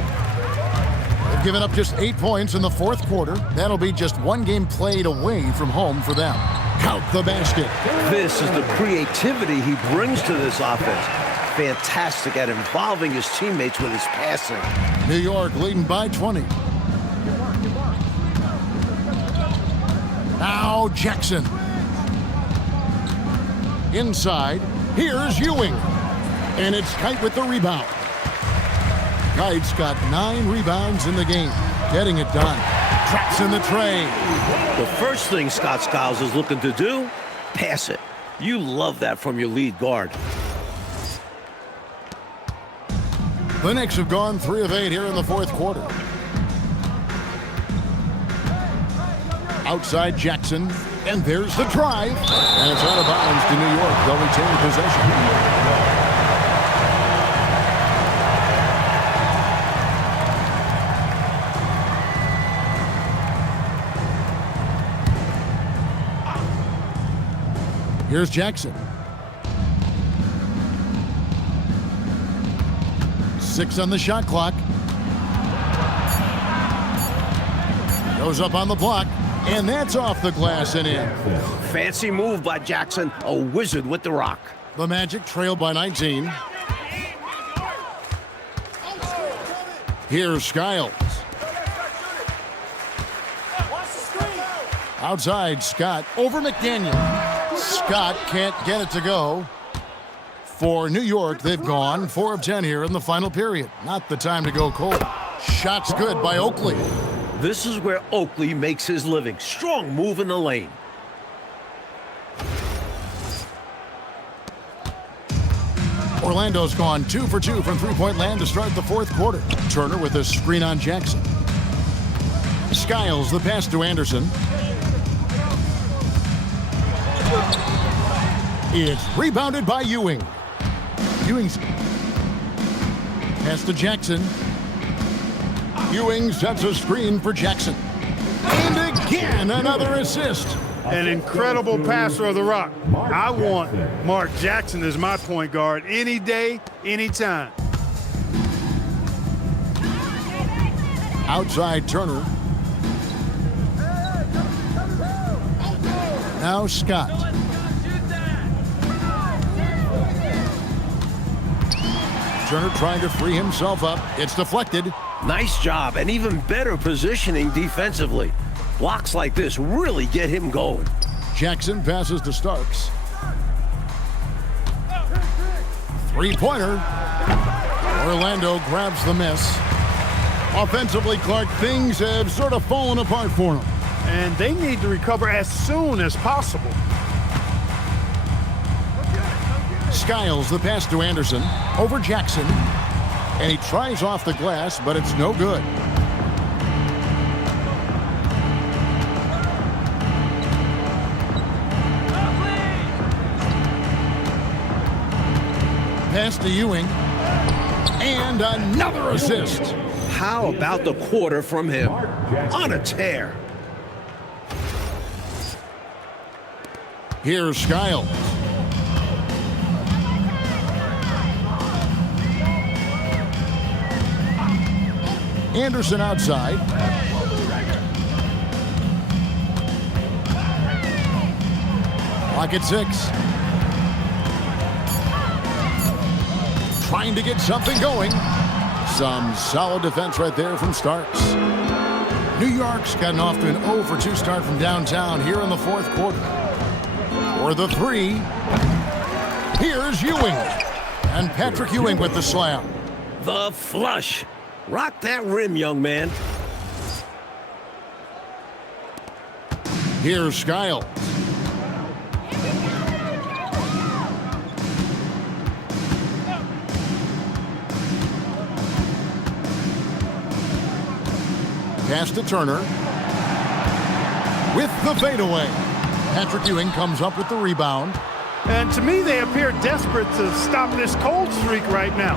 They've given up just 8 points in the 4th quarter. That'll be just 1 game played away from home for them. Count the basket. This is the creativity he brings to this offense. Fantastic at involving his teammates with his passing. New York leading by 20. Now Jackson. Inside, here's Ewing. And it's Kite with the rebound. Kite's got 9 rebounds in the game. Getting it done. Traps in the tray. The first thing Scott Skiles is looking to do, pass it. You love that from your lead guard. The Knicks have gone 3 of 8 here in the 4th quarter. Outside Jackson, and there's the drive. And it's out of bounds to New York. They'll retain possession. Here's Jackson. 6 on the shot clock. Goes up on the block, and that's off the glass and in. Fancy move by Jackson, a wizard with the rock. The Magic trail by 19. Here's Skiles. Outside, Scott over McDaniel. Scott can't get it to go. For New York, they've gone 4 of 10 here in the final period. Not the time to go cold. Shot's good by Oakley. This is where Oakley makes his living. Strong move in the lane. Orlando's gone 2 for 2 from three-point land to start the 4th quarter. Turner with a screen on Jackson. Skiles the pass to Anderson. It's rebounded by Ewing. Ewing's pass to Jackson. Ewing sets a screen for Jackson. And again, another assist. An incredible passer of the rock. I want Mark Jackson as my point guard any day, anytime. Outside Turner. Now Scott. Turner trying to free himself up. It's deflected. Nice job, and even better positioning defensively. Blocks like this really get him going. Jackson passes to Starks. Three-pointer. Orlando grabs the miss. Offensively, Clark, things have sort of fallen apart for them. And they need to recover as soon as possible. Skiles the pass to Anderson. Over Jackson. And he tries off the glass, but it's no good. Pass to Ewing. And another assist. How about the quarter from him? On a tear. Here's Skiles. Anderson outside. Clock at 6. Trying to get something going. Some solid defense right there from Starks. New York's gotten off to an 0 for 2 start from downtown here in the fourth quarter. For the 3, here's Ewing. And Patrick Ewing with the slam. The flush. Rock that rim, young man. Here's Skiles. Pass to Turner. With the fadeaway. Patrick Ewing comes up with the rebound. And to me, they appear desperate to stop this cold streak right now.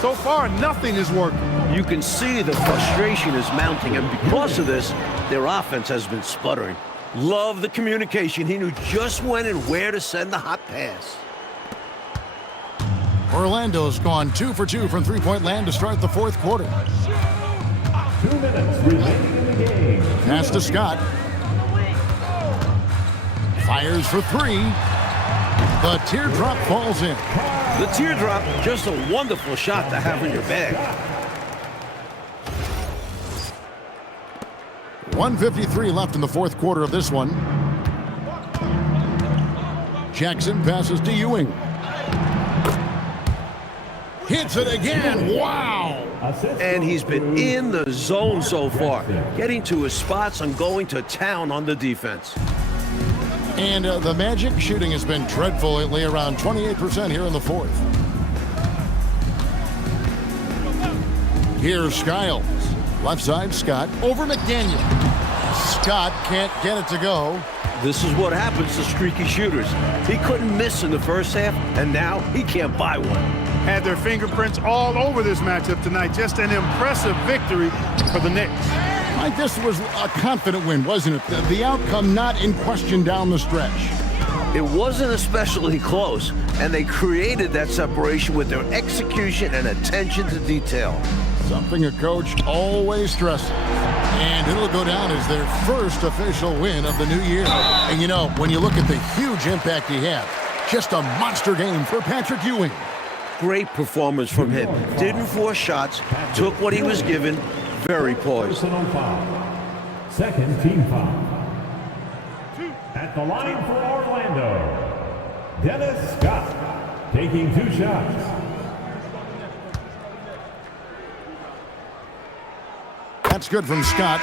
So far, nothing is working. You can see the frustration is mounting, and because of this, their offense has been sputtering. Love the communication. He knew just when and where to send the hot pass. Orlando's gone 2 for 2 from three-point land to start the fourth quarter. 2 minutes remaining in the game. Pass to Scott. Fires for 3. The teardrop falls in. The teardrop, just a wonderful shot to have in your bag. 1:53 left in the fourth quarter of this one. Jackson passes to Ewing. Hits it again. Wow. And he's been in the zone so far, getting to his spots and going to town on the defense. And the Magic shooting has been dreadful lately, around 28% here in the fourth. Here's Skiles. Left side, Scott. Over McDaniel. Scott can't get it to go. This is what happens to streaky shooters. He couldn't miss in the first half, and now he can't buy one. Had their fingerprints all over this matchup tonight. Just an impressive victory for the Knicks. Mike, this was a confident win, wasn't it? The outcome not in question down the stretch. It wasn't especially close, and they created that separation with their execution and attention to detail. Something a coach always stresses. And it'll go down as their first official win of the new year. And you know, when you look at the huge impact he had, just a monster game for Patrick Ewing. Great performance from him. Didn't force shots, took what he was given, very poised. Personal foul. Second team foul. At the line for Orlando, Dennis Scott taking 2 shots. That's good from Scott.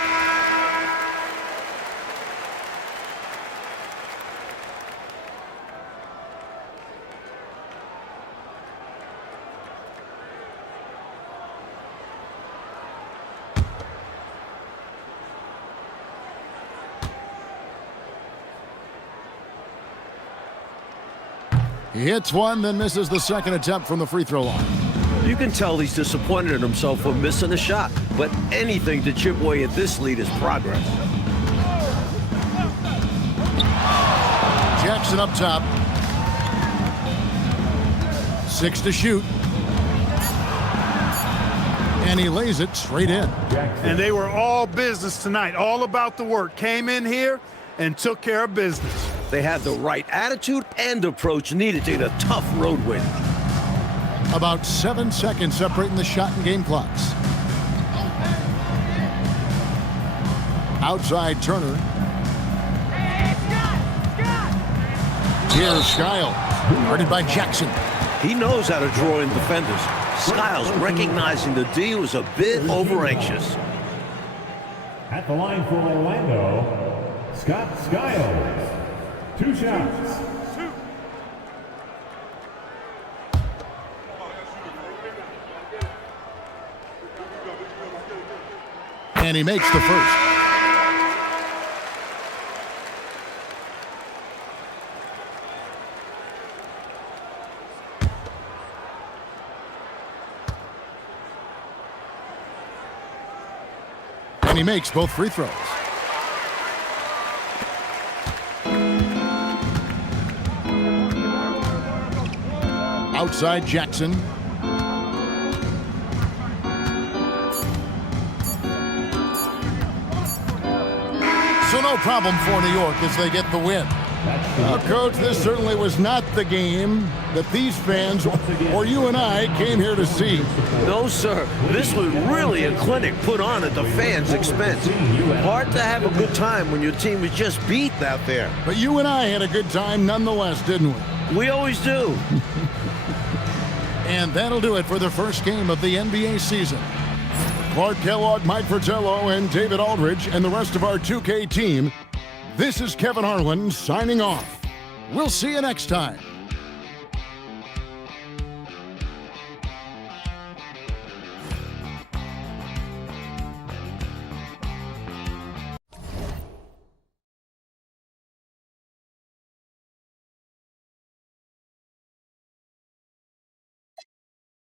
He hits one, then misses the second attempt from the free throw line. You can tell he's disappointed in himself for missing a shot, but anything to chip away at this lead is progress. Jackson up top. 6 to shoot. And he lays it straight in. And they were all business tonight, all about the work. Came in here and took care of business. They had the right attitude and approach needed to get a tough road win. About 7 seconds separating the shot and game clocks. Outside Turner. Here's Skiles, guarded by Jackson. He knows how to draw in defenders. Skiles, recognizing the D, was a bit over-anxious. At the line for Orlando, Scott Skiles. 2 shots. And he makes the first. And he makes both free throws. Outside Jackson. So no problem for New York as they get the win. Now, Coach, this certainly was not the game that these fans or you and I came here to see. No, sir. This was really a clinic put on at the fans' expense. Hard to have a good time when your team was just beat out there. But you and I had a good time nonetheless, didn't we? We always do. And that'll do it for the first game of the NBA season. Clark Kellogg, Mike Fratello, and David Aldridge, and the rest of our 2K team, this is Kevin Harlan signing off. We'll see you next time.